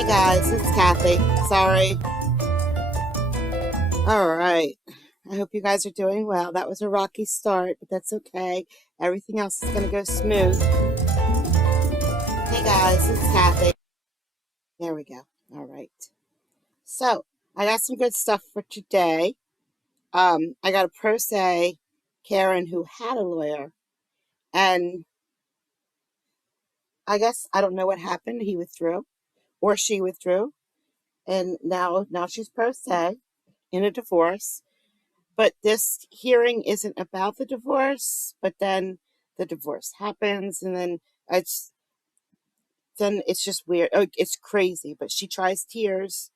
Hey guys, it's Kathy. Sorry. All right. I hope you guys are doing well. That was a rocky start, but that's okay. Everything else is going to go smooth. Hey guys, it's Kathy. There we go. All right. So, I got some good stuff for today. I got a pro se Karen who had a lawyer, and I guess I don't know what happened. He withdrew or she withdrew, and now she's pro se in a divorce. But this hearing isn't about the divorce, but then the divorce happens, and it's it's just weird. Oh, it's crazy. But she tries tears,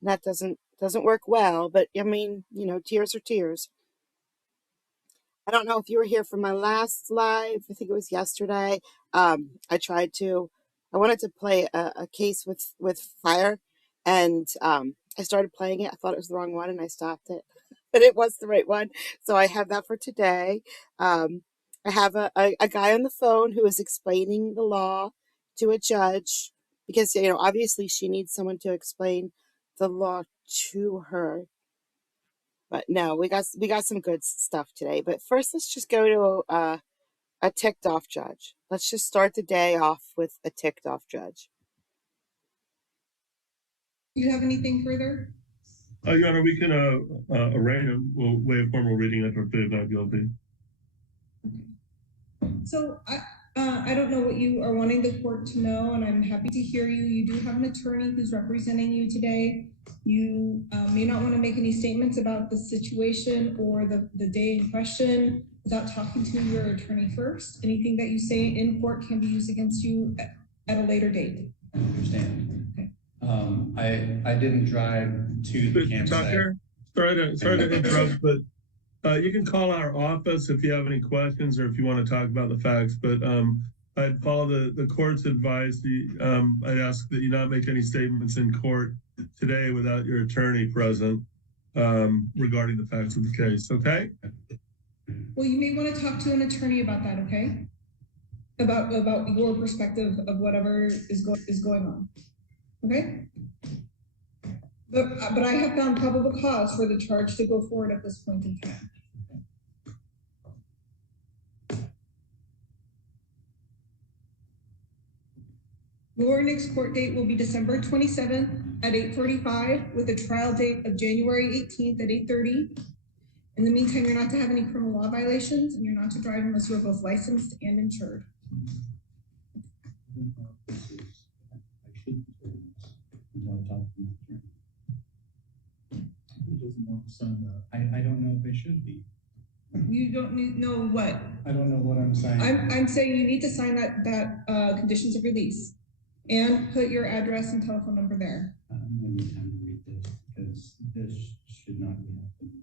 and that doesn't work well. But I mean, tears are tears. I don't know if you were here for my last live. I think it was yesterday. I wanted to play a case with fire, and I started playing it. I thought it was the wrong one, and I stopped it, but it was the right one. So I have that for today. Um, I have a guy on the phone who is explaining the law to a judge because obviously she needs someone to explain the law to her. But no, we got some good stuff today. But first, let's just go to a ticked off judge. Let's just start the day off with a ticked off judge. Do you have anything further? Your Honor, we can arraign him. We'll waive formal reading after plead of not guilty. So I don't know what you are wanting the court to know, and I'm happy to hear you. You do have an attorney who's representing you today. You may not want to make any statements about the situation or the day in question without talking to your attorney first. Anything that you say in court can be used against you at a later date. I understand. Okay. I didn't drive to the campsite. Tucker, sorry to interrupt, but you can call our office if you have any questions or if you want to talk about the facts. But I'd follow the court's advice. I'd ask that you not make any statements in court today without your attorney present regarding the facts of the case. Okay? Well, you may want to talk to an attorney about that. Okay? About your perspective of whatever is going on. Okay? But I have found probable cause for the charge to go forward at this point in time. Your next court date will be December 27th at 8:45 with a trial date of January 18th at 8:30. In the meantime, you're not to have any criminal law violations, and you're not to drive unless you're both licensed and insured. I don't know if they should be. You don't know what? I don't know what I'm saying. I'm saying you need to sign that conditions of release and put your address and telephone number there. I'm going to need time to read this because this should not be happening.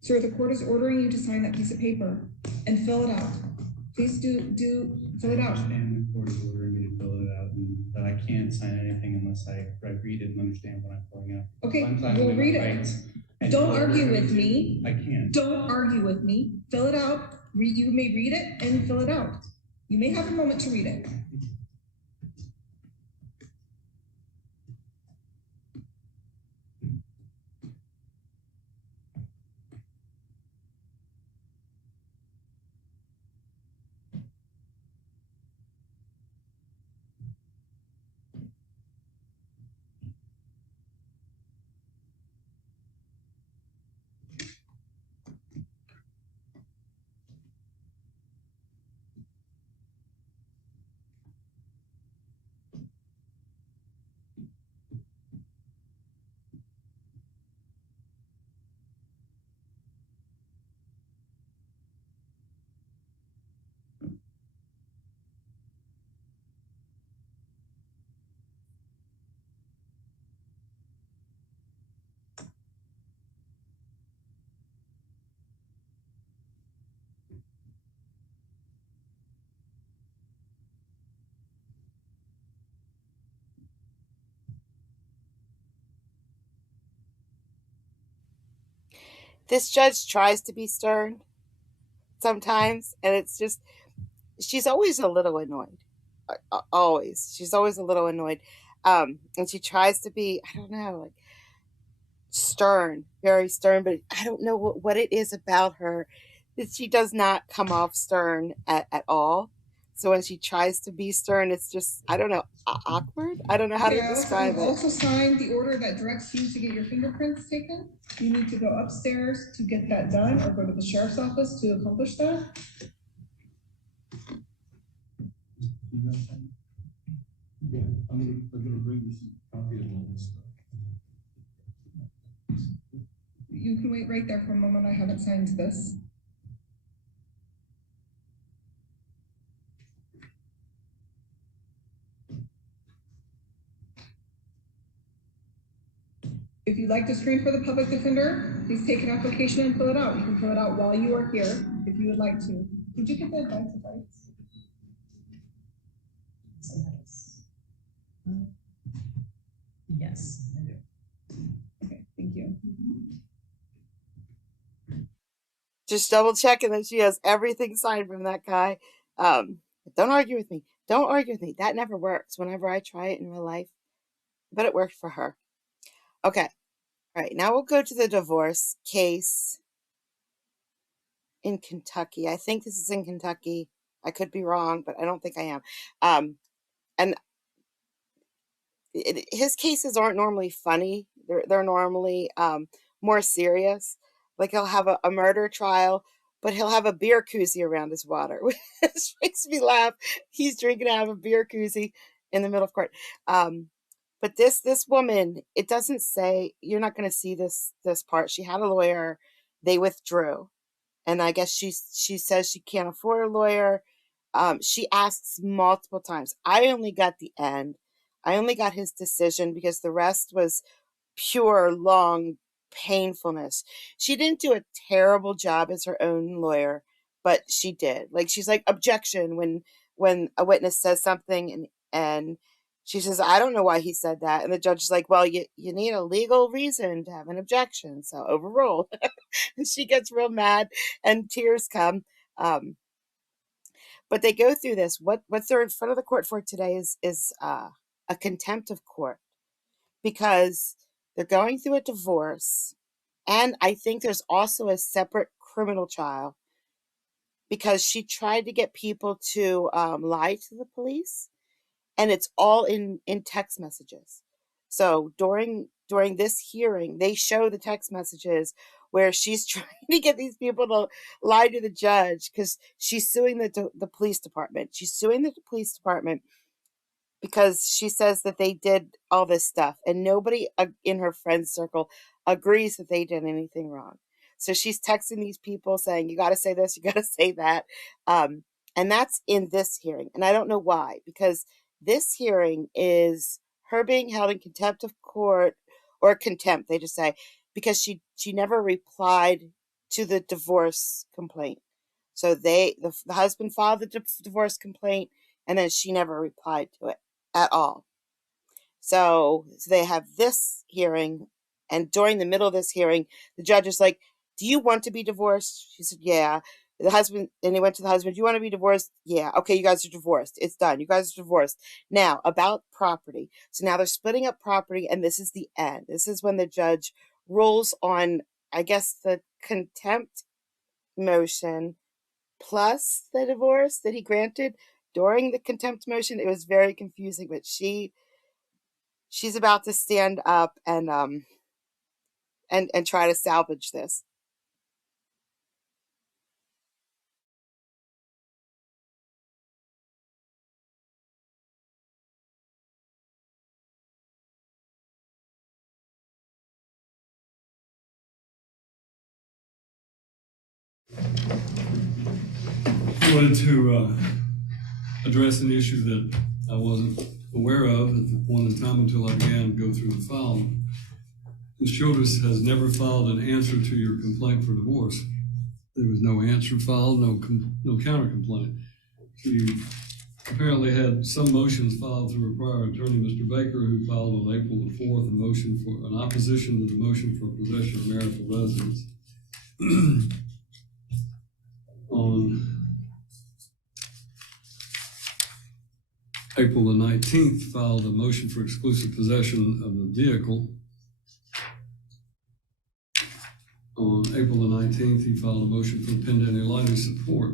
Sir, the court is ordering you to sign that piece of paper and fill it out. Please do fill it out. I understand the court is ordering me to fill it out, but I can't sign anything unless I read it and understand what I'm filling out. Okay, we'll read it. Don't argue with me. I can't. Don't argue with me. Fill it out. You may read it and fill it out. You may have a moment to read it. This judge tries to be stern. sometimes, and it's just she's always a little annoyed. Always, she's always a little annoyed, and she tries to be, I don't know, like stern, very stern, but I don't know what it is about her that she does not come off stern at all. So when she tries to be stern, it's just, I don't know, awkward. I don't know how to describe You've it. also signed the order that directs you to get your fingerprints taken. You need to go upstairs to get that done, or go to the sheriff's office to accomplish that. Yeah, I'm gonna bring you some copy of all this stuff. You can wait right there for a moment. I haven't signed this. If you'd like to screen for the public defender, please take an application and fill it out. You can fill it out while you are here, if you would like to. Did you get the advice? Yes, I do. Okay, thank you. Just double checking that she has everything signed from that guy. Don't argue with me. Don't argue with me. That never works whenever I try it in real life. But it worked for her. Okay. All right. Now we'll go to the divorce case in Kentucky. I think this is in Kentucky. I could be wrong, but I don't think I am. And his cases aren't normally funny. They're normally more serious. Like he'll have a murder trial, but he'll have a beer koozie around his water, which makes me laugh. He's drinking out of a beer koozie in the middle of court. But this woman, it doesn't say, you're not going to see this part. She had a lawyer. They withdrew, and I guess she says she can't afford a lawyer. She asks multiple times. I only got the end. I only got his decision because the rest was pure, long painfulness. She didn't do a terrible job as her own lawyer, but she did. Like, she's like, objection when a witness says something, and she says, I don't know why he said that. And the judge is like, well, you need a legal reason to have an objection, so overruled. And she gets real mad and tears come. But they go through this. What they're in front of the court for today is a contempt of court, because they're going through a divorce, and I think there's also a separate criminal trial because she tried to get people to lie to the police, and it's all in text messages. So during this hearing, they show the text messages where she's trying to get these people to lie to the judge because she's suing the police department. She's suing the police department because she says that they did all this stuff, and nobody in her friend circle agrees that they did anything wrong. So she's texting these people saying, you got to say this, you got to say that. And that's in this hearing. And I don't know why, because this hearing is her being held in contempt of court, or contempt, they just say, because she never replied to the divorce complaint. So the husband filed the divorce complaint, and then she never replied to it at all. So they have this hearing, and during the middle of this hearing, the judge is like, do you want to be divorced? She said, yeah. The husband, and he went to the husband, do you want to be divorced? Yeah. Okay, you guys are divorced. It's done. You guys are divorced. Now, about property. So now they're splitting up property, and this is the end. This is when the judge rules on, I guess, the contempt motion plus the divorce that he granted. During the contempt motion, it was very confusing, but she's about to stand up and try to salvage this. I wanted to address an issue that I wasn't aware of at the point in time until I began to go through the file. Ms. Childress has never filed an answer to your complaint for divorce. There was no answer filed, no counter complaint. She apparently had some motions filed through her prior attorney, Mr. Baker, who filed on April the 4th a motion for an opposition to the motion for possession of marital residence. On April the 19th, filed a motion for exclusive possession of the vehicle. On April the 19th, he filed a motion for pending lighting support.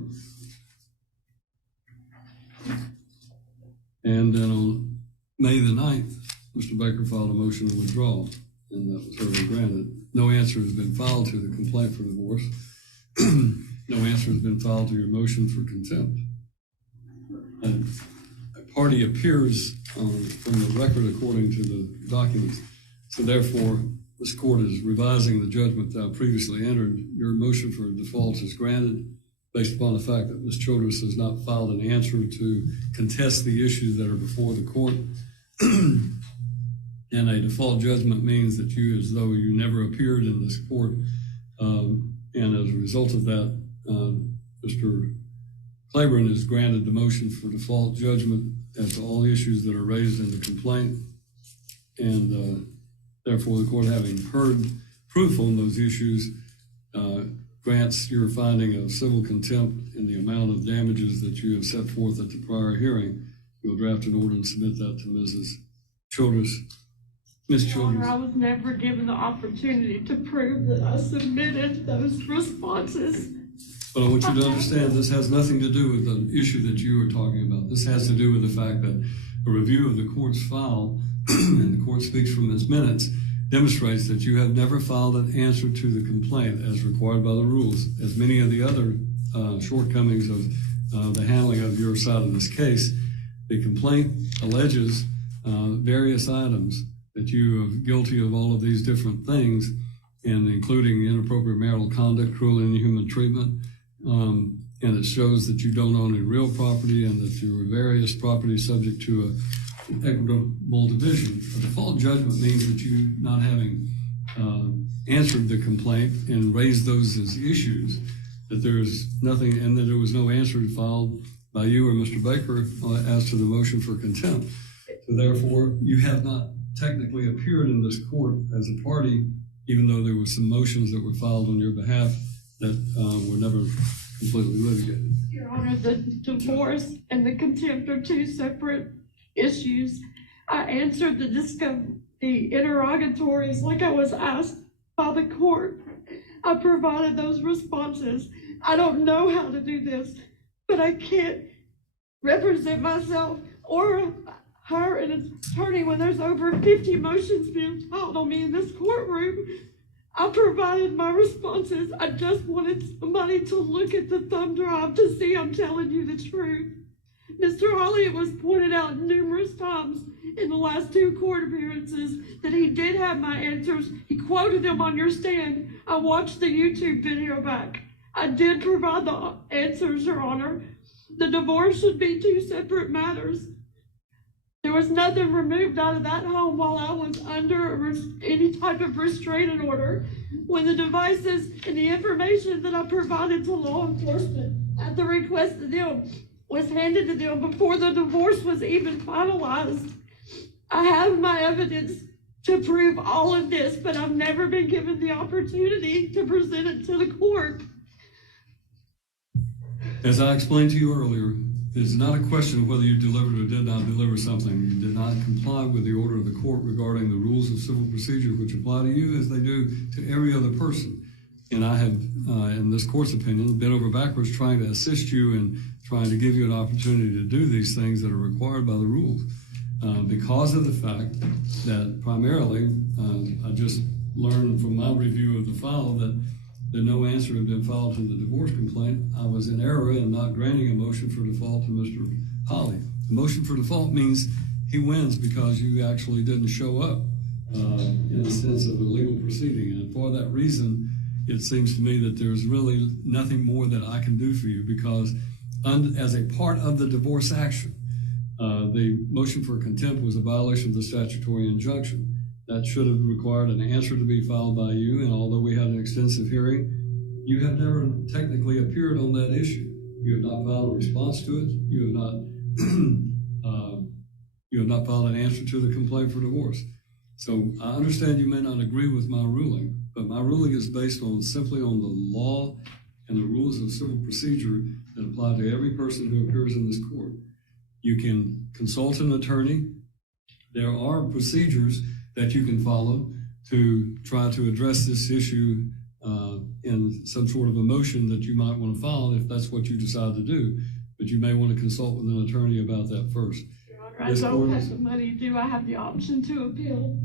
And then on May the 9th, Mr. Baker filed a motion to withdraw, and that was heard and granted. No answer has been filed to the complaint for divorce. No answer has been filed to your motion for contempt. And a party appears from the record according to the documents. So therefore, this court is revising the judgment that I previously entered. Your motion for default is granted based upon the fact that Ms. Childress has not filed an answer to contest the issues that are before the court. And a default judgment means that you, as though you never appeared in this court. And as a result of that, Mr. Claiborne is granted the motion for default judgment as to all issues that are raised in the complaint. And therefore, the court, having heard proof on those issues, grants your finding of civil contempt in the amount of damages that you have set forth at the prior hearing. You'll draft an order and submit that to Mrs. Childress. Ms. Your Honor, Childress. I was never given the opportunity to prove that I submitted those responses. But I want you to understand this has nothing to do with the issue that you are talking about. This has to do with the fact that a review of the court's file, and the court speaks from its minutes, demonstrates that you have never filed an answer to the complaint as required by the rules. As many of the other shortcomings of the handling of your side of this case, the complaint alleges various items that you are guilty of all of these different things, and including inappropriate marital conduct, cruel and inhuman treatment, and it shows that you don't own any real property and that your various properties subject to an equitable division. A default judgment means that you not having answered the complaint and raised those as issues, that there's nothing, and that there was no answer filed by you or Mr. Baker as to the motion for contempt. So therefore, you have not technically appeared in this court as a party, even though there were some motions that were filed on your behalf that were never completely litigated. Your Honor, the divorce and the contempt are two separate issues. I answered the interrogatories like I was asked by the court. I provided those responses. I don't know how to do this, but I can't represent myself or hire an attorney when there's over 50 motions being filed on me in this courtroom. I provided my responses. I just wanted somebody to look at the thumb drive to see I'm telling you the truth. Mr. Hawley, it was pointed out numerous times in the last two court appearances that he did have my answers. He quoted them on your stand. I watched the YouTube video back. I did provide the answers, Your Honor. The divorce should be two separate matters. There was nothing removed out of that home while I was under any type of restraining order. When the devices and the information that I provided to law enforcement at the request of them was handed to them before the divorce was even finalized. I have my evidence to prove all of this, but I've never been given the opportunity to present it to the court. As I explained to you earlier, it's not a question of whether you delivered or did not deliver something. You did not comply with the order of the court regarding the rules of civil procedure, which apply to you as they do to every other person. And I have, in this court's opinion, bent over backwards trying to assist you in trying to give you an opportunity to do these things that are required by the rules. Because of the fact that primarily, I just learned from my review of the file that no answer had been filed to the divorce complaint. I was in error in not granting a motion for default to Mr. Hawley. A motion for default means he wins because you actually didn't show up in the sense of a legal proceeding. And for that reason, it seems to me that there's really nothing more that I can do for you because as a part of the divorce action, the motion for contempt was a violation of the statutory injunction. That should have required an answer to be filed by you, and although we had an extensive hearing, you have never technically appeared on that issue. You have not filed a response to it. You have not filed an answer to the complaint for divorce. So I understand you may not agree with my ruling, but my ruling is based simply on the law and the rules of civil procedure that apply to every person who appears in this court. You can consult an attorney. There are procedures that you can follow to try to address this issue in some sort of a motion that you might want to file if that's what you decide to do. But you may want to consult with an attorney about that first. Your Honor, I don't have the money. Do I have the option to appeal,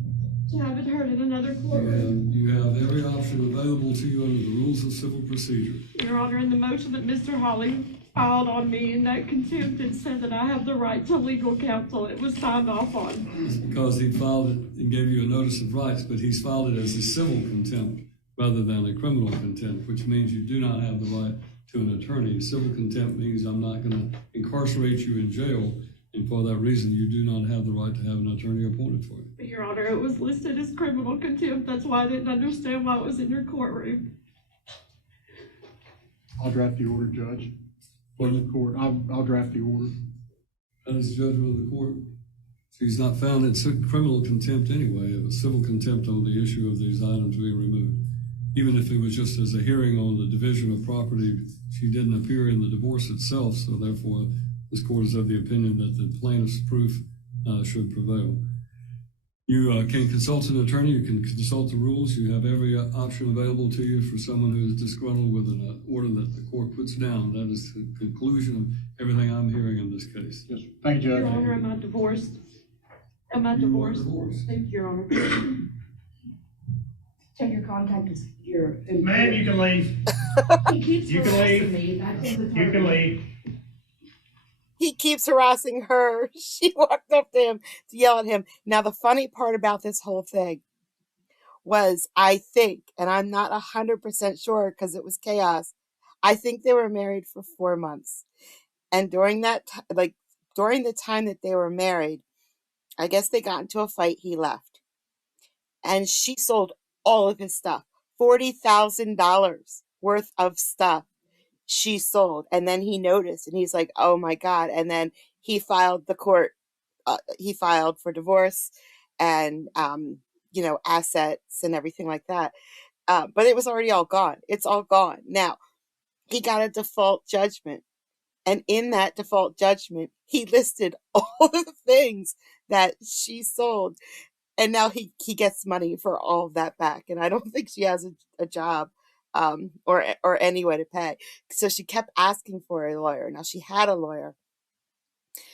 to have it heard in another courtroom? You have every option available to you under the rules of civil procedure. Your Honor, in the motion that Mr. Hawley filed on me in that contempt, it said that I have the right to legal counsel. It was signed off on. It's because he filed it and gave you a notice of rights, but he's filed it as a civil contempt rather than a criminal contempt, which means you do not have the right to an attorney. Civil contempt means I'm not going to incarcerate you in jail, and for that reason, you do not have the right to have an attorney appointed for you. But Your Honor, it was listed as criminal contempt. That's why I didn't understand why it was in your courtroom. I'll draft the order, Judge. For the court, I'll draft the order. That is the judgment of the court. He's not found in criminal contempt anyway. It was civil contempt on the issue of these items being removed. Even if it was just as a hearing on the division of property, she didn't appear in the divorce itself, so therefore this court is of the opinion that the plaintiff's proof should prevail. You can consult an attorney, you can consult the rules, you have every option available to you for someone who is disgruntled with an order that the court puts down. That is the conclusion of everything I'm hearing in this case. Yes, sir. Thank you, Judge. Your Honor, am I divorced? Am I divorced? Thank you, Your Honor. Check your contact with your. Ma'am, you can leave. He keeps You can harassing leave. me. I told the You can attorney. leave. He keeps harassing her. She walked up to him to yell at him. Now, the funny part about this whole thing was, I think, and I'm not 100% sure because it was chaos, I think they were married for 4 months. And during that, during the time that they were married, I guess they got into a fight. He left. And she sold all of his stuff, $40,000 worth of stuff. She sold, and then he noticed, and he's like, "Oh my God!" And then he filed he filed for divorce, and assets and everything like that. But it was already all gone. It's all gone now. He got a default judgment, and in that default judgment, he listed all of the things that she sold, and now he gets money for all of that back. And I don't think she has a job. Or any way to pay. So she kept asking for a lawyer. Now she had a lawyer.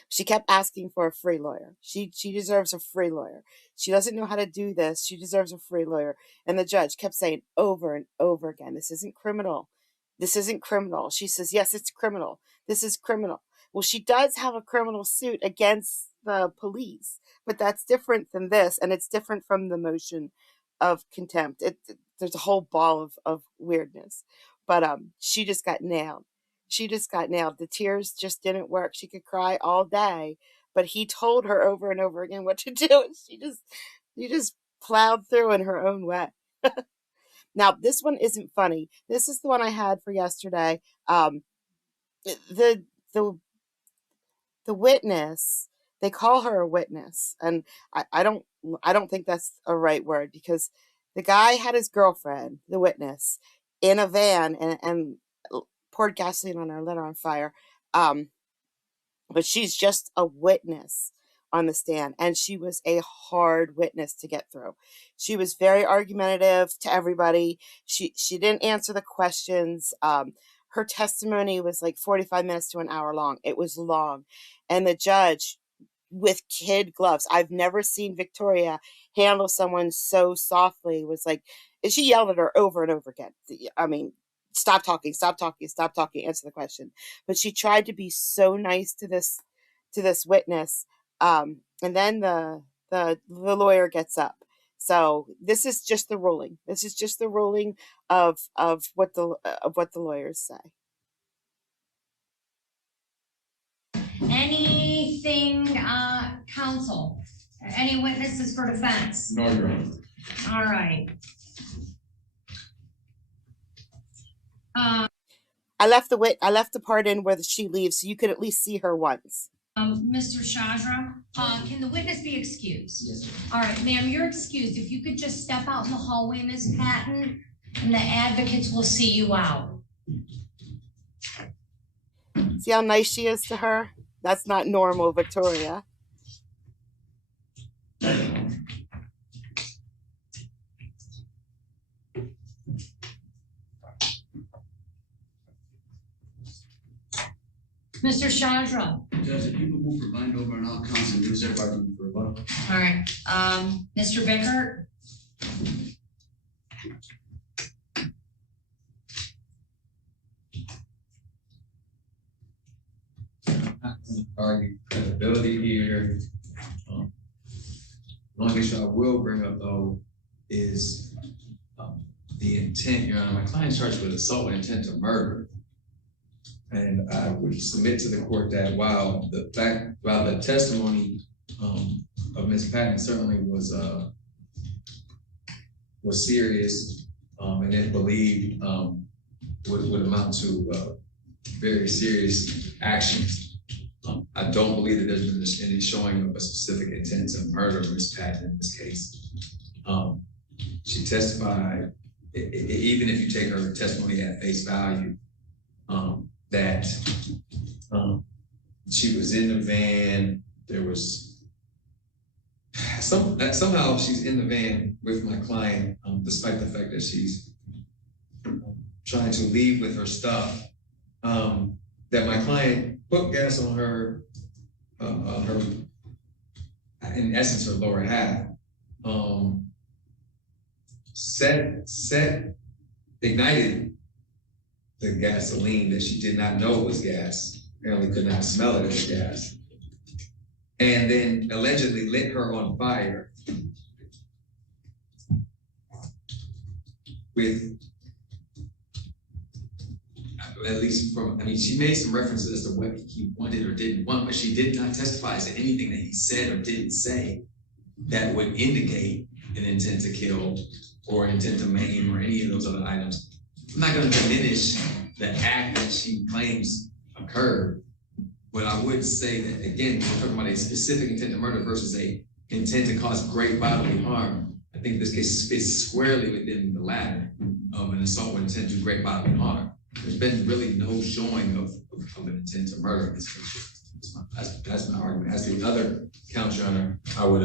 She kept asking for a free lawyer. She deserves a free lawyer. She doesn't know how to do this. She deserves a free lawyer. And the judge kept saying over and over again, "This isn't criminal. This isn't criminal." She says, "Yes, it's criminal. This is criminal." Well, she does have a criminal suit against the police, but that's different than this, and it's different from the motion of contempt. There's a whole ball of weirdness, but she just got nailed. She just got nailed. The tears just didn't work. She could cry all day, but he told her over and over again what to do, and she just plowed through in her own way. Now, this one isn't funny. This is the one I had for yesterday. The witness, they call her a witness, and I don't think that's a right word, because the guy had his girlfriend, the witness, in a van and poured gasoline on her, lit her on fire. But she's just a witness on the stand, and she was a hard witness to get through. She was very argumentative to everybody. She didn't answer the questions. Her testimony was like 45 minutes to an hour long. It was long. And the judge, with kid gloves, I've never seen Victoria handle someone so softly, was like, and she yelled at her over and over again. I mean, stop talking, answer the question. But she tried to be so nice to this witness. And then the lawyer gets up. So this is just the ruling. This is just the ruling of what the lawyers say. Anything, counsel? Any witnesses for defense? No, Your Honor. All right. I left the part in where she leaves, so you could at least see her once. Mr. Shadra, can the witness be excused? Yes, sir. All right, ma'am, you're excused. If you could just step out in the hallway, Ms. Patton, and the advocates will see you out. See how nice she is to her? That's not normal, Victoria. Mr. Chandra. Judge, if you would move for bind over and all counts and use everybody for a vote. All right, Mr. Bickert. Argue credibility here. One issue I will bring up though is the intent, Your Honor. My client charged with assault with intent to murder. And I would submit to the court that while the testimony of Ms. Patton certainly was serious and if believed would amount to very serious actions. I don't believe that there's been any showing of a specific intent to murder Ms. Patton in this case. She testified, even if you take her testimony at face value, that she was in the van. There was somehow she's in the van with my client, despite the fact that she's trying to leave with her stuff. That my client put gas on her, in essence, her lower half. Ignited the gasoline that she did not know was gas, apparently could not smell it as gas, and then allegedly lit her on fire with, at least she made some references as to what he wanted or didn't want, but she did not testify as to anything that he said or didn't say that would indicate an intent to kill or intent to maim or any of those other items. I'm not going to diminish the act that she claims occurred, but I would say that, again, we're talking about a specific intent to murder versus a intent to cause great bodily harm. I think this case fits squarely within the latter of an assault with intent to great bodily harm. There's been really no showing of an intent to murder in this case. That's my argument. As to the other count, Your Honor, I would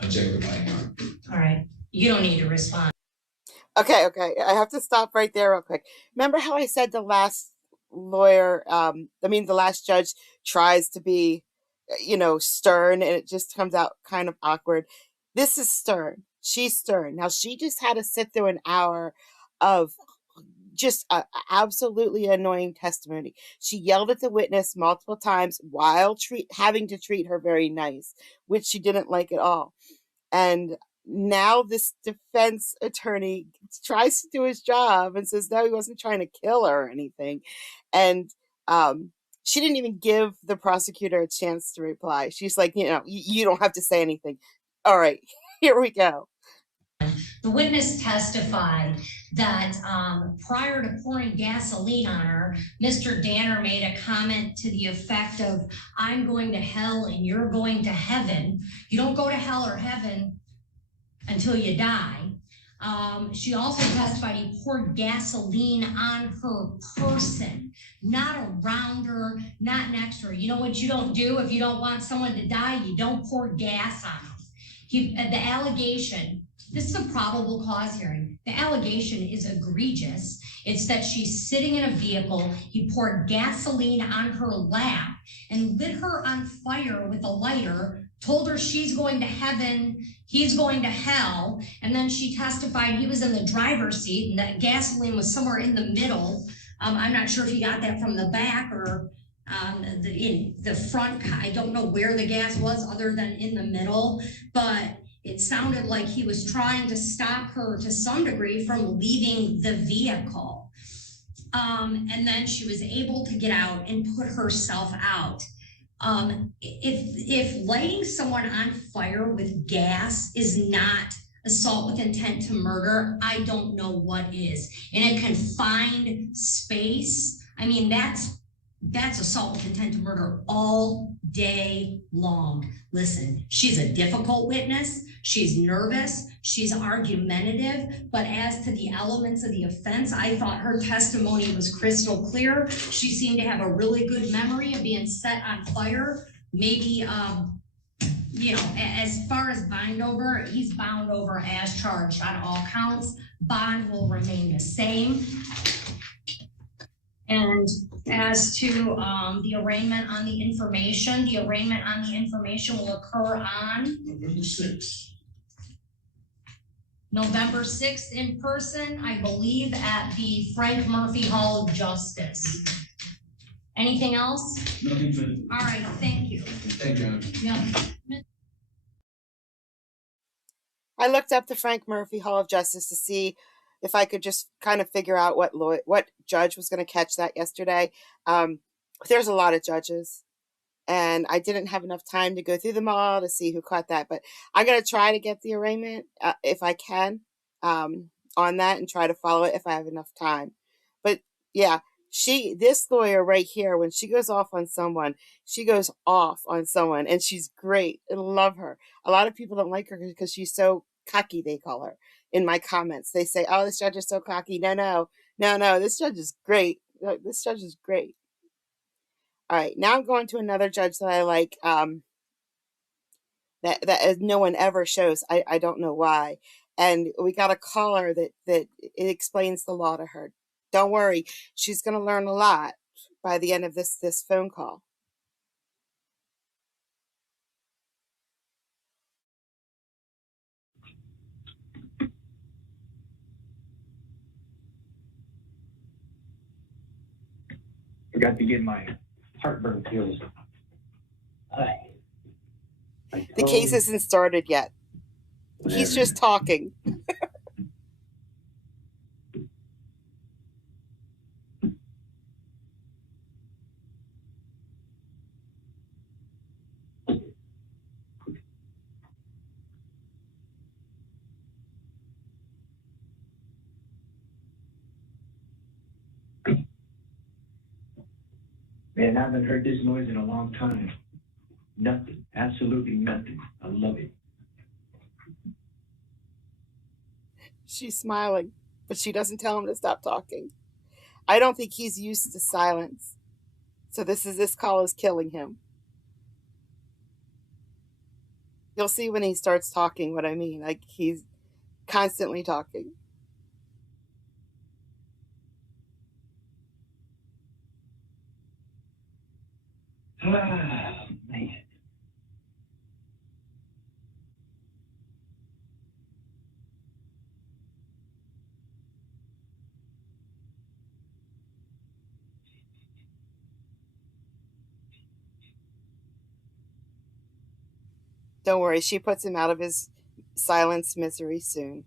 object the binding argument. All right, you don't need to respond. Okay. I have to stop right there real quick. Remember how I said the last lawyer, the last judge tries to be, stern, and it just comes out kind of awkward. This is stern. She's stern. Now, she just had to sit through an hour of just absolutely annoying testimony. She yelled at the witness multiple times while having to treat her very nice, which she didn't like at all. And now this defense attorney tries to do his job and says, no, he wasn't trying to kill her or anything. And she didn't even give the prosecutor a chance to reply. She's like, you don't have to say anything. All right, here we go. The witness testified that prior to pouring gasoline on her, Mr. Danner made a comment to the effect of, I'm going to hell and you're going to heaven. You don't go to hell or heaven until you die. She also testified he poured gasoline on her person, not around her, not next to her. You know what you don't do if you don't want someone to die? You don't pour gas on them. The allegation, this is a probable cause hearing. The allegation is egregious. It's that she's sitting in a vehicle. He poured gasoline on her lap and lit her on fire with a lighter, told her she's going to heaven, he's going to hell. And then she testified he was in the driver's seat and that gasoline was somewhere in the middle. I'm not sure if he got that from the back or in the front. I don't know where the gas was other than in the middle, but it sounded like he was trying to stop her to some degree from leaving the vehicle. And then she was able to get out and put herself out. If lighting someone on fire with gas is not assault with intent to murder, I don't know what is. In a confined space, I mean, that's that's assault with intent to murder all day long. Listen, she's a difficult witness. She's nervous. She's argumentative. But as to the elements of the offense, I thought her testimony was crystal clear. She seemed to have a really good memory of being set on fire. Maybe, you know, as far as bind over, he's bound over as charged on all counts. Bond will remain the same. And as to the arraignment on the information will occur on November 6th in person, I believe, at the Frank Murphy Hall of Justice. Anything else? Nothing further. All right, thank you. Thank you. Yeah. I looked up the Frank Murphy Hall of Justice to see if I could just kind of figure out what judge was going to catch that yesterday. There's a lot of judges, and I didn't have enough time to go through them all to see who caught that. But I'm going to try to get the arraignment if I can on that and try to follow it if I have enough time. But yeah, this lawyer right here, when she goes off on someone, she goes off on someone, and she's great. I love her. A lot of people don't like her because she's so cocky, they call her. In my comments, they say, "Oh, this judge is so cocky." No, this judge is great. This judge is great. All right, now I'm going to another judge that I like. That no one ever shows. I don't know why. And we got a caller that it explains the law to her. Don't worry, she's going to learn a lot by the end of this phone call. Forgot to get my heartburn pills. The case isn't started yet. He's just talking. Man, I haven't heard this noise in a long time. Nothing. Absolutely nothing. I love it. She's smiling, but she doesn't tell him to stop talking. I don't think he's used to silence. So this call is killing him. You'll see when he starts talking what I mean. Like, he's constantly talking. Ah, man. Don't worry, she puts him out of his silence misery soon.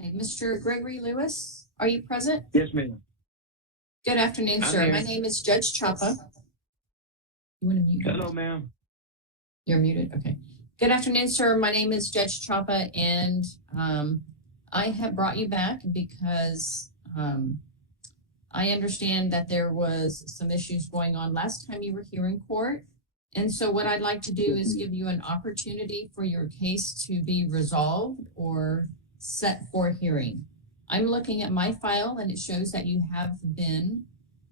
Okay, Mr. Gregory Lewis, are you present? Yes, ma'am. Good afternoon, I'm sir. here. My name is Judge Chapa. You want to mute? Hello, ma'am. You're muted. Okay. Good afternoon, sir. My name is Judge Chapa, and I have brought you back because I understand that there was some issues going on last time you were here in court. And so what I'd like to do is give you an opportunity for your case to be resolved or set for hearing. I'm looking at my file, and it shows that you have been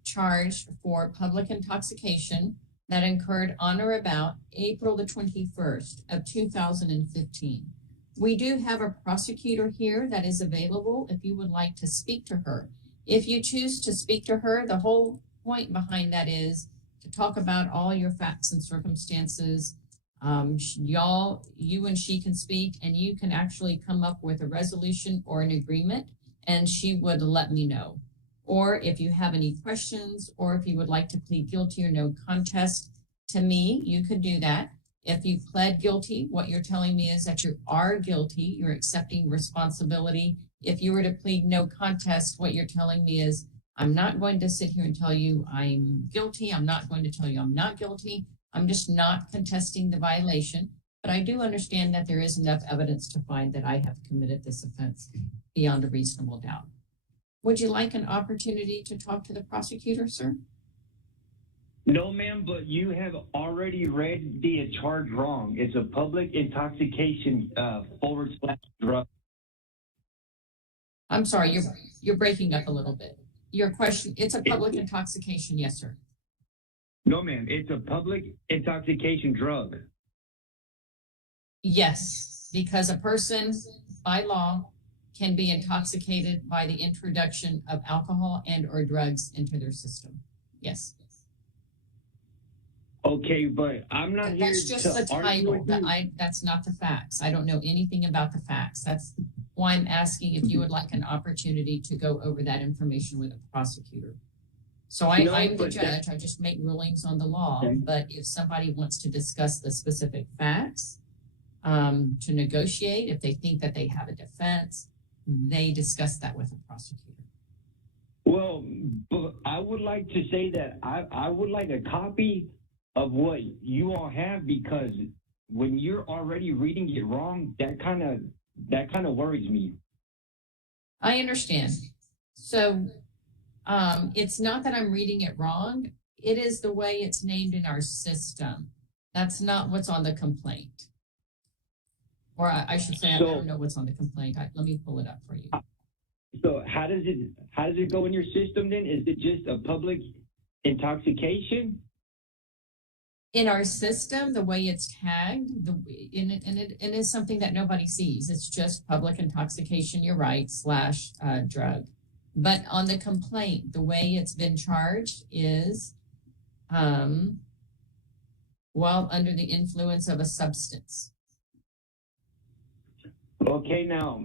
charged for public intoxication that occurred on or about April the 21st of 2015. We do have a prosecutor here that is available if you would like to speak to her. If you choose to speak to her, the whole point behind that is to talk about all your facts and circumstances You and she can speak, and you can actually come up with a resolution or an agreement, and she would let me know. Or if you have any questions, or if you would like to plead guilty or no contest to me, you could do that. If you pled guilty, what you're telling me is that you are guilty, you're accepting responsibility. If you were to plead no contest, what you're telling me is, I'm not going to sit here and tell you I'm guilty. I'm not going to tell you I'm not guilty. I'm just not contesting the violation. But I do understand that there is enough evidence to find that I have committed this offense beyond a reasonable doubt. Would you like an opportunity to talk to the prosecutor, sir? No, ma'am, but you have already read the charge wrong. It's a public intoxication / drug. I'm sorry, you're breaking up a little bit. Your question, it's a public intoxication, yes, sir. No, ma'am, it's a public intoxication drug. Yes, because a person by law can be intoxicated by the introduction of alcohol and or drugs into their system. Yes. Okay, but I'm not here That's just to the argue title. with you. That's not the facts. I don't know anything about the facts. That's why I'm asking if you would like an opportunity to go over that information with a prosecutor. So I'm the judge. I just make rulings on the law. Okay. But if somebody wants to discuss the specific facts, to negotiate, if they think that they have a defense, they discuss that with a prosecutor. Well, but I would like to say that I would like a copy of what you all have, because when you're already reading it wrong, that kind of worries me. I understand. So it's not that I'm reading it wrong. It is the way it's named in our system. That's not what's on the complaint. Or I should say, I don't know what's on the complaint. Let me pull it up for you. So how does it go in your system then? Is it just a public intoxication? In our system, the way it's tagged, it is something that nobody sees. It's just public intoxication, you're right, / drug. But on the complaint, the way it's been charged is while under the influence of a substance. Okay, now,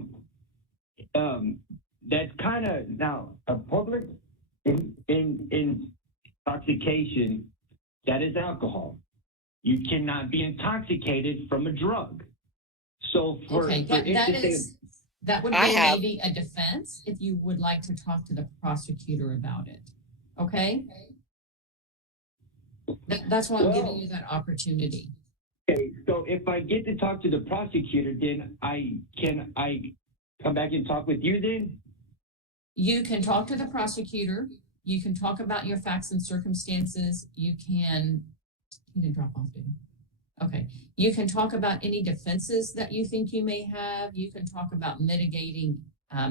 that's kind of, now, a public intoxication, that is alcohol. You cannot be intoxicated from a drug. So that would be maybe a defense if you would like to talk to the prosecutor about it. Okay? That's why I'm giving you that opportunity. Okay, so if I get to talk to the prosecutor, then can I come back and talk with you then? You can talk to the prosecutor. You can talk about your facts and circumstances. You can drop off, didn't you? Okay. You can talk about any defenses that you think you may have. You can talk about mitigating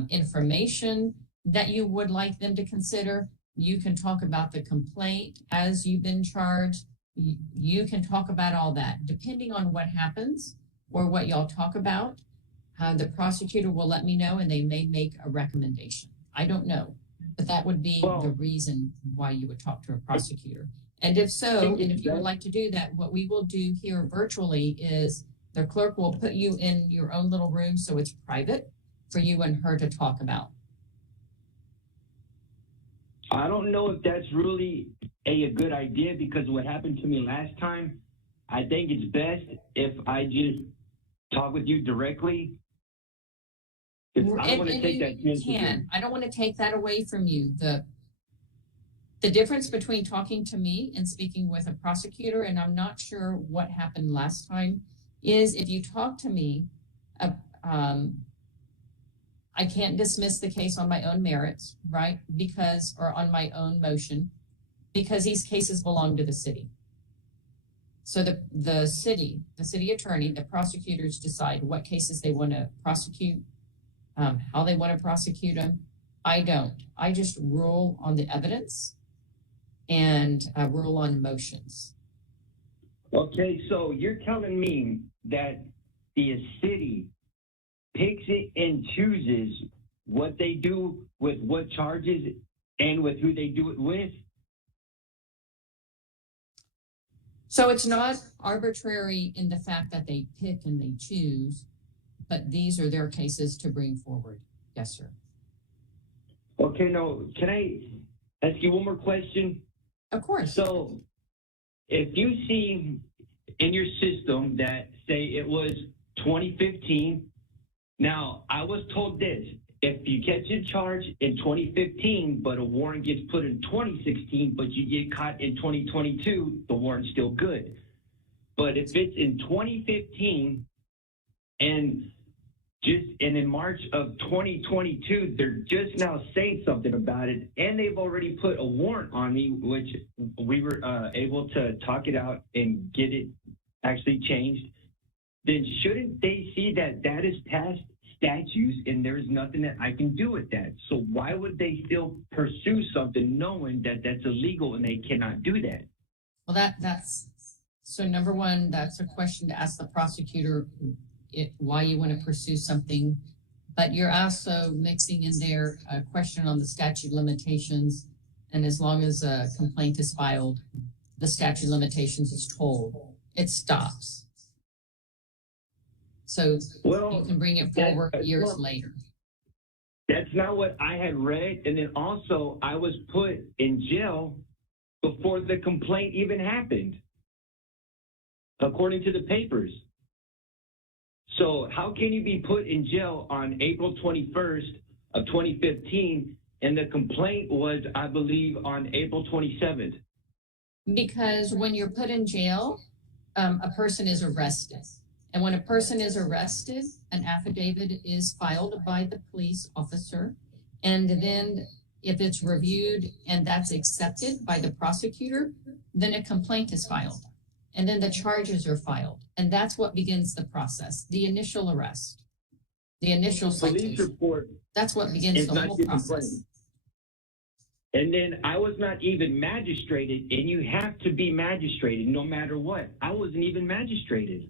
information that you would like them to consider. You can talk about the complaint as you've been charged. You can talk about all that. Depending on what happens or what y'all talk about, the prosecutor will let me know and they may make a recommendation. I don't know, but that would be the reason why you would talk to a prosecutor. And if so, and if you would like to do that, what we will do here virtually is the clerk will put you in your own little room so it's private for you and her to talk about. I don't know if that's really a good idea, because what happened to me last time, I think it's best if I just talk with you directly. I don't want to take that chance. I don't want to take that away from you. The difference between talking to me and speaking with a prosecutor, and I'm not sure what happened last time, is if you talk to me, I can't dismiss the case on my own merits, right? Or on my own motion, because these cases belong to the city. So the city attorney, the prosecutors decide what cases they want to prosecute, how they want to prosecute them. I don't. I just rule on the evidence and rule on motions. Okay, so you're telling me that the city picks it and chooses what they do with what charges and with who they do it with? So it's not arbitrary in the fact that they pick and they choose, but these are their cases to bring forward. Yes, sir. Okay, no, can I ask you one more question? Of course. So if you see in your system that say it was 2015, now I was told this, if you catch a charge in 2015, but a warrant gets put in 2016, but you get caught in 2022, the warrant's still good. But if it's in 2015 and in March of 2022, they're just now saying something about it, and they've already put a warrant on me, which we were able to talk it out and get it actually changed, then shouldn't they see that that is past statutes and there's nothing that I can do with that? So why would they still pursue something knowing that that's illegal and they cannot do that? Well, that's so number one, that's a question to ask the prosecutor why you want to pursue something. But you're also mixing in there a question on the statute limitations. And as long as a complaint is filed, the statute limitations is told, it stops. So you can bring it forward years later. That's not what I had read. And then also I was put in jail before the complaint even happened, according to the papers. So how can you be put in jail on April 21st of 2015 and the complaint was, I believe, on April 27th? Because when you're put in jail, a person is arrested. And when a person is arrested, an affidavit is filed by the police officer. And then if it's reviewed and that's accepted by the prosecutor, then a complaint is filed. And then the charges are filed. And that's what begins the process, the initial arrest, the initial citation. Police report. That's what begins the whole process. And then I was not even magistrated, and you have to be magistrated no matter what. I wasn't even magistrated.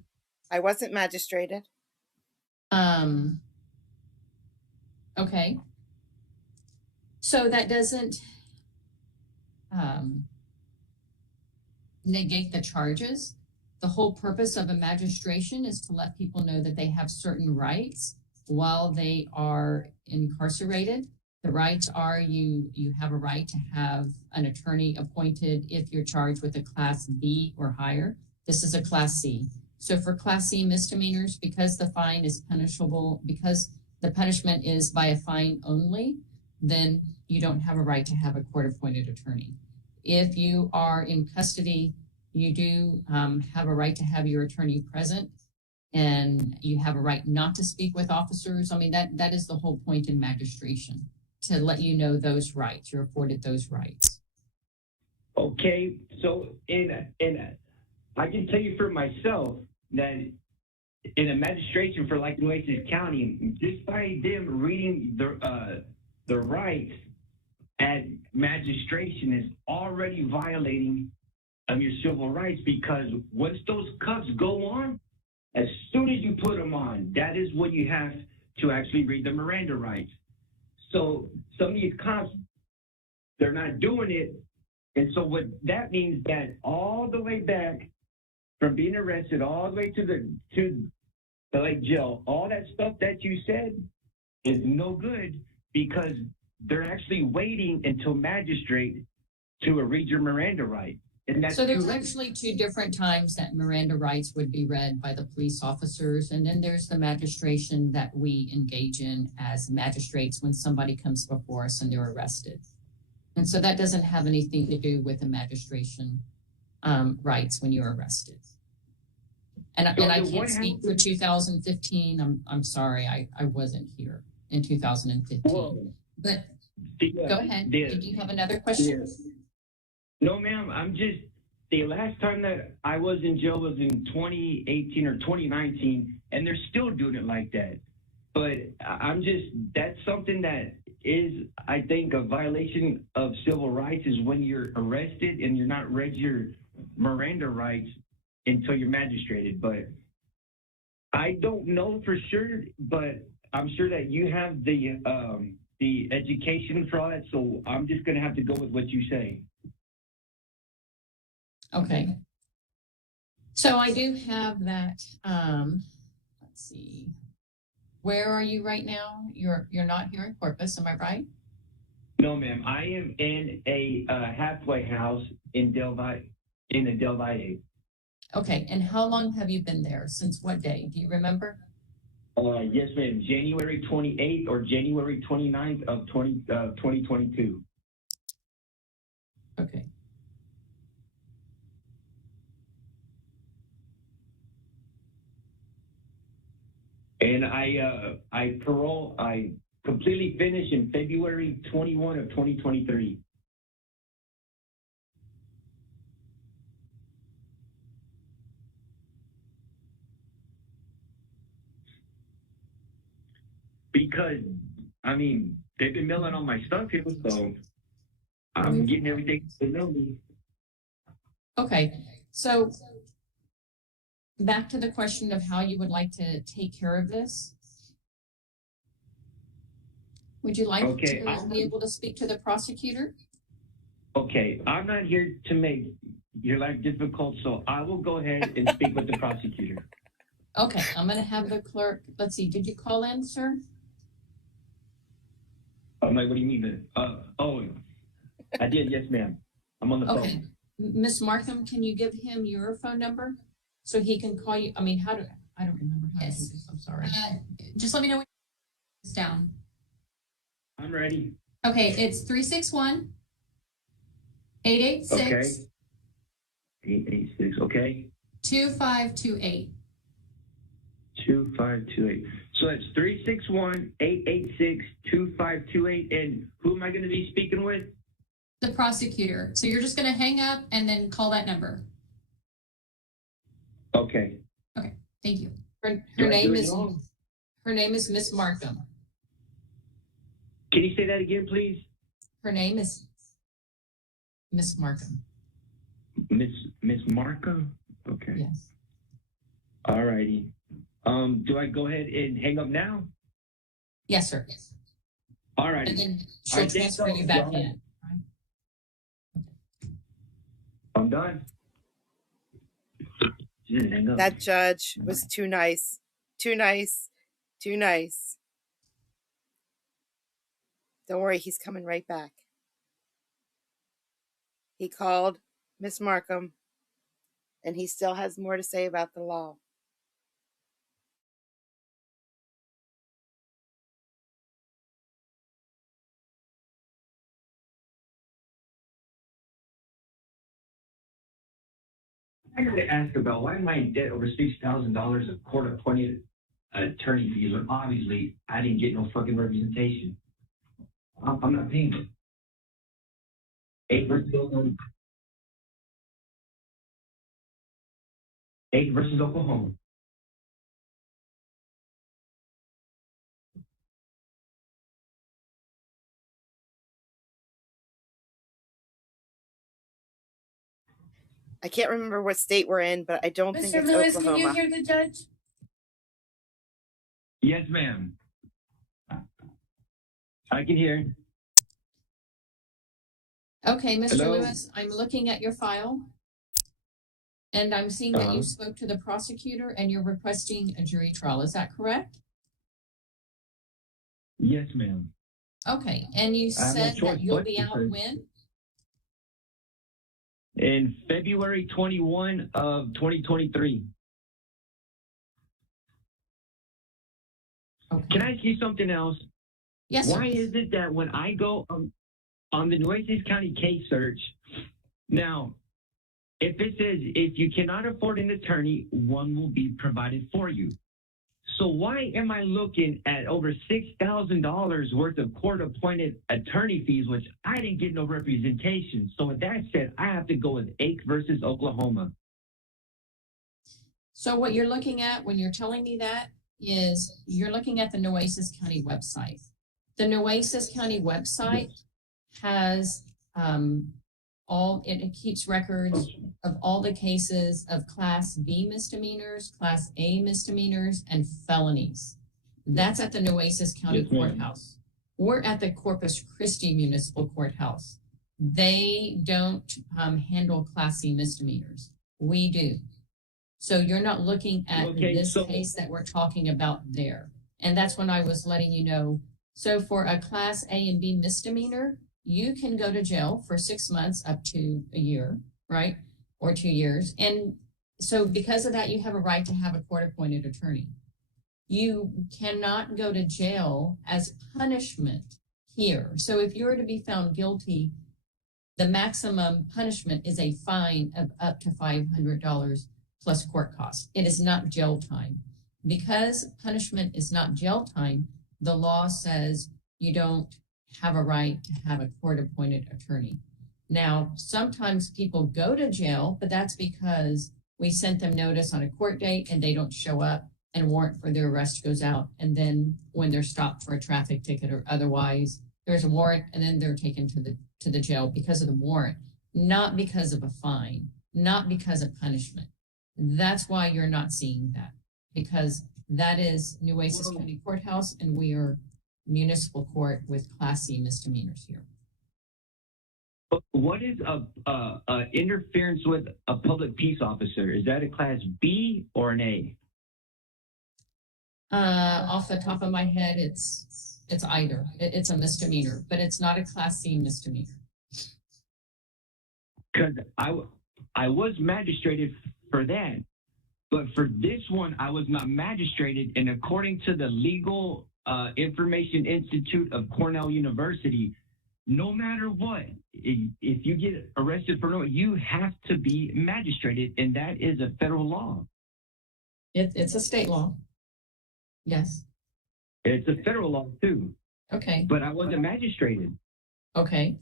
I wasn't magistrated. Okay. So that doesn't negate the charges. The whole purpose of a magistration is to let people know that they have certain rights while they are incarcerated. The rights are you have a right to have an attorney appointed if you're charged with a Class B or higher. This is a Class C. So for Class C misdemeanors, because the fine is punishable, because the punishment is by a fine only, then you don't have a right to have a court-appointed attorney. If you are in custody, you do have a right to have your attorney present, and you have a right not to speak with officers. I mean, that is the whole point in magistration, to let you know those rights. You're afforded those rights. Okay, so I can tell you for myself that in a magistration for like Nueces County, just by them reading the rights at magistration is already violating your civil rights, because once those cuffs go on, as soon as you put them on, that is when you have to actually read the Miranda rights. So some of these cops, they're not doing it. And so what that means that all the way back from being arrested all the way to the like jail, all that stuff that you said is no good, because they're actually waiting until magistrate to read your Miranda rights. And that's so there's actually two different times that Miranda rights would be read by the police officers. And then there's the magistration that we engage in as magistrates when somebody comes before us and they're arrested. And so that doesn't have anything to do with the magistration rights when you're arrested. And I can't speak for 2015. I'm sorry, I wasn't here in 2015. Whoa. But go ahead. Did you have another question? Yes. No, ma'am. I'm just, the last time that I was in jail was in 2018 or 2019, and they're still doing it like that. But I'm just, that's something that is, I think, a violation of civil rights, is when you're arrested and you're not read your Miranda rights until you're magistrated. But I don't know for sure, but I'm sure that you have the education for all that, so I'm just going to have to go with what you say. Okay. So I do have that, let's see. Where are you right now? You're not here in Corpus, am I right? No, ma'am. I am in a halfway house in Del Valle, in the Del Valle. Okay, and how long have you been there? Since what day? Do you remember? Yes, ma'am. January 28th or January 29th of 2022. Okay. And I completely finished in February 21 of 2023. Because, I mean, they've been mailing all my stuff here, so I'm getting everything they mail me. Okay, so back to the question of how you would like to take care of this. Would you like to be able to speak to the prosecutor? Okay, I'm not here to make your life difficult, so I will go ahead and speak with the prosecutor. Okay, I'm gonna have the clerk, let's see, did you call in, sir? I'm like, what do you mean? I did, yes, ma'am. I'm on the Okay, phone. Miss Markham, can you give him your phone number so he can call you? I mean, I don't remember how to do this, I'm sorry. Just let me know when it's down. I'm ready. Okay, it's 361 886 Okay. 886, okay. 2528. 2528. So that's 361-886-2528. And who am I going to be speaking with? The prosecutor. So you're just going to hang up and then call that number. Okay. Okay, thank you. Her name is Miss Markham. Can you say that again, please? Her name is Miss Markham. Miss Markham? Okay. Yes. All righty. Do I go ahead and hang up now? Yes, sir. All righty. And then she'll transfer you back in. I'm done. Hang up. That judge was too nice. Too nice. Too nice. Don't worry, he's coming right back. He called Miss Markham, and he still has more to say about the law. I got to ask about why am I in debt over $6,000 of court-appointed attorney fees when obviously I didn't get no fucking representation. I'm not paying it. 8 versus Oklahoma. 8 versus Oklahoma. I can't remember what state we're in, but I don't think Mr. it's Lewis, Oklahoma. can you hear the judge? Yes, ma'am. I can hear. Okay, Mr. Hello? Lewis, I'm looking at your file. And I'm seeing that you spoke to the prosecutor and you're requesting a jury trial. Is that correct? Yes, ma'am. Okay, and you I have no said choice that you'll but be to out say. when? In February 21 of 2023. Okay. Can I ask you something else? Yes, sir. Why is it that when I go on the Nueces County case search, now, if it says if you cannot afford an attorney, one will be provided for you. So why am I looking at over $6,000 worth of court-appointed attorney fees, which I didn't get no representation? So with that said, I have to go with Ake versus Oklahoma. So what you're looking at when you're telling me that is you're looking at the Nueces County website. The Nueces County website has it keeps records of all the cases of Class B misdemeanors, Class A misdemeanors, and felonies. That's at the Nueces County Yes, ma'am. Courthouse. We're at the Corpus Christi Municipal Courthouse. They don't handle Class C misdemeanors. We do. So you're not looking at Okay, this so- case that we're talking about there. And that's when I was letting you know. So for a class A and B misdemeanor, you can go to jail for 6 months up to a year, right? Or 2 years. And so because of that, you have a right to have a court-appointed attorney. You cannot go to jail as punishment here. So if you were to be found guilty, the maximum punishment is a fine of up to $500 plus court costs. It is not jail time. Because punishment is not jail time, the law says you don't have a right to have a court-appointed attorney. Now, sometimes people go to jail, but that's because we sent them notice on a court date and they don't show up and a warrant for their arrest goes out. And then when they're stopped for a traffic ticket or otherwise, there's a warrant and then they're taken to the jail because of the warrant, not because of a fine, not because of punishment. That's why you're not seeing that, because that is Nueces County Courthouse and we are municipal court with Class C misdemeanors here. What is a interference with a public peace officer? Is that a class B or an A? Off the top of my head, it's either. It's a misdemeanor, but it's not a Class C misdemeanor. Because I was magistrated for that, but for this one, I was not magistrated. And according to the Legal Information Institute of Cornell University, no matter what, if you get arrested for no, you have to be magistrated, and that is a federal law. It's a state law. Yes. It's a federal law too. Okay. But I wasn't magistrated. Okay.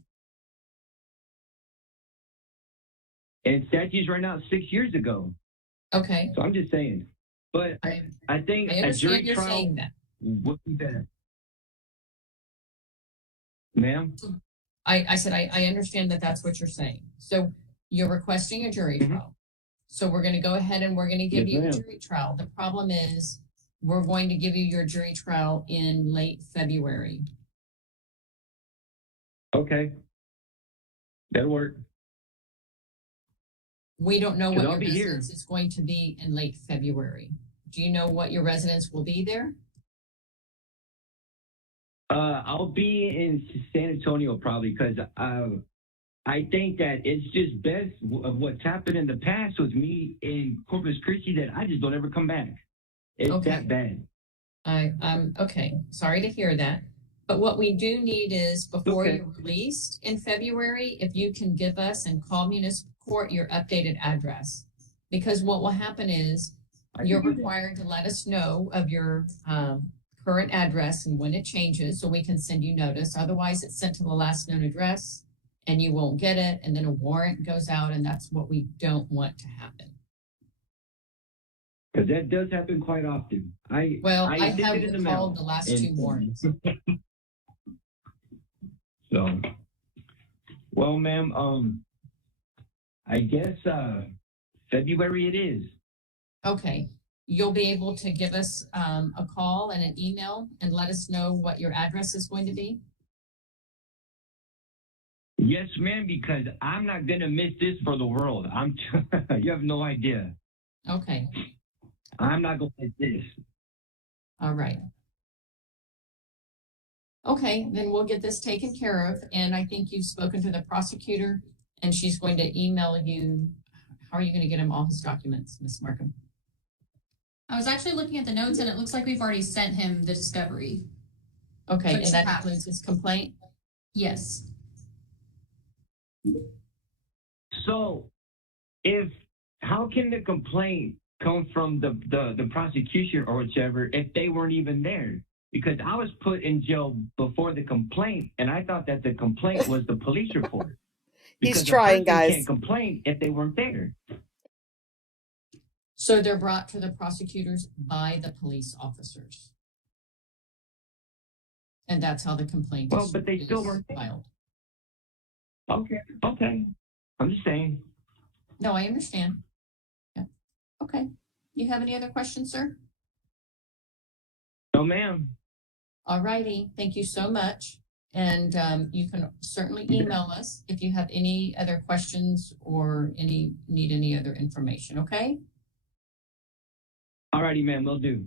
And statute's right now 6 years ago. Okay. So I'm just saying. But I think I a understand jury you're trial saying that. would be better. Ma'am? I said, I understand that that's what you're saying. So you're requesting a jury trial. So we're going to go ahead and we're going to give Yes, you a ma'am. jury trial. The problem is we're going to give you your jury trial in late February. Okay. That'll work. We don't know 'Cause what I'll your be here. residence is going to be in late February. Do you know what your residence will be there? I'll be in San Antonio probably because I think that it's just best of what's happened in the past with me in Corpus Christi that I just don't ever come back. It's Okay. that bad. I'm okay. Sorry to hear that. But what we do need is before Okay. you're released in February, if you can give us and call municipal court your updated address. Because what will happen is you're required to let us know of your current address and when it changes so we can send you notice. Otherwise, it's sent to the last known address and you won't get it. And then a warrant goes out and that's what we don't want to happen. Because that does happen quite often. I have did it in the mail. called the last two warrants. So, well, ma'am, I guess February it is. Okay, you'll be able to give us a call and an email and let us know what your address is going to be? Yes, ma'am, because I'm not gonna miss this for the world. You have no idea. Okay, I'm not gonna miss this. all right. Okay, then we'll get this taken care of, and I think you've spoken to the prosecutor, and she's going to email you. How are you gonna get him all his documents, Ms. Markham? I was actually looking at the notes and it looks like we've already sent him the discovery. Okay, Which and that you have. includes his complaint? Yes. So, how can the complaint come from the prosecution or whichever if they weren't even there? Because I was put in jail before the complaint, and I thought that the complaint was the police report. He's Because a trying, person guys. Can't complain if they weren't there. So they're brought to the prosecutors by the police officers. And that's how the complaint Well, is but they still weren't filed. Okay. I'm just saying. No, I understand. Yeah. Okay. You have any other questions, sir? No, ma'am. All righty. Thank you so much. And you can certainly email us if you have any other questions or need any other information, okay? Alrighty, ma'am, will do.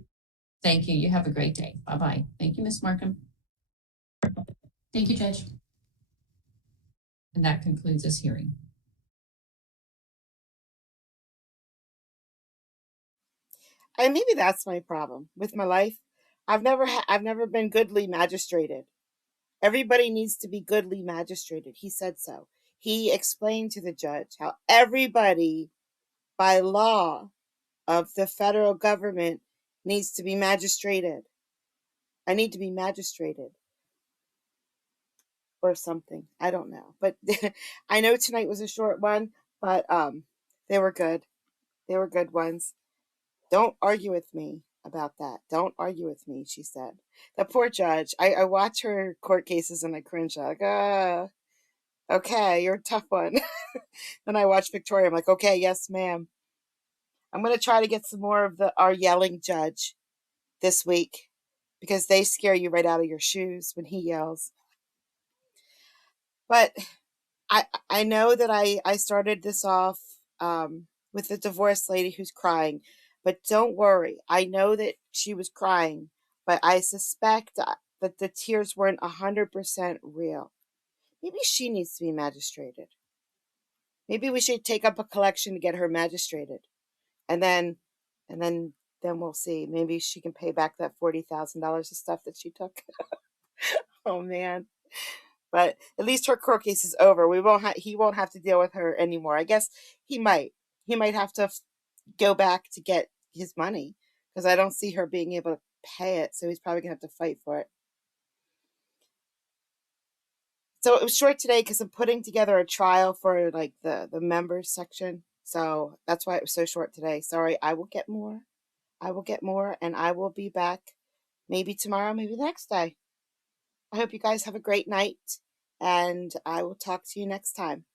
Thank you. You have a great day. Bye-bye. Thank you, Ms. Markham. Thank you, Judge. And that concludes this hearing. And maybe that's my problem with my life. I've never been goodly magistrated. Everybody needs to be goodly magistrated. He said so. He explained to the judge how everybody, by law of the federal government, needs to be magistrated. I need to be magistrated or something. I don't know. But I know tonight was a short one, but they were good. They were good ones. Don't argue with me about that. Don't argue with me, she said. The poor judge. I watch her court cases and I cringe. Like, okay, you're a tough one. Then I watch Victoria. I'm like, okay, yes, ma'am. I'm going to try to get some more of our yelling judge this week because they scare you right out of your shoes when he yells. But I know that I started this off with the divorced lady who's crying. But don't worry. I know that she was crying, but I suspect that the tears weren't 100% real. Maybe she needs to be magistrated. Maybe we should take up a collection to get her magistrated. And then we'll see. Maybe she can pay back that $40,000 of stuff that she took. Oh man. But at least her court case is over. He won't have to deal with her anymore. I guess he might. He might have to go back to get his money because I don't see her being able to pay it. So he's probably gonna have to fight for it. So it was short today because I'm putting together a trial for like the members section. So that's why it was so short today. Sorry. I will get more. And I will be back maybe tomorrow, maybe the next day. I hope you guys have a great night and I will talk to you next time.